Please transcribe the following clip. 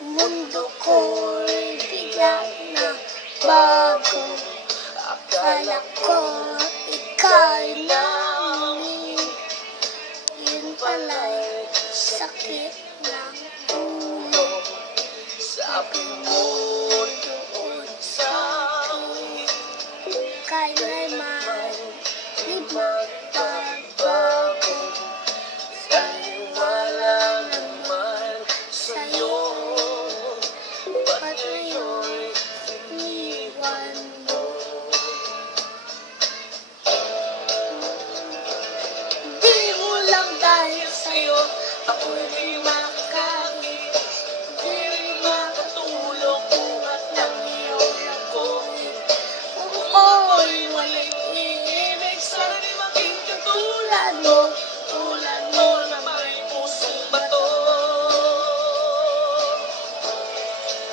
Mundo ko'y bigla na bago. Akala ko ika'y namin. Yun pala'y sakit ng ulo. Sabi mo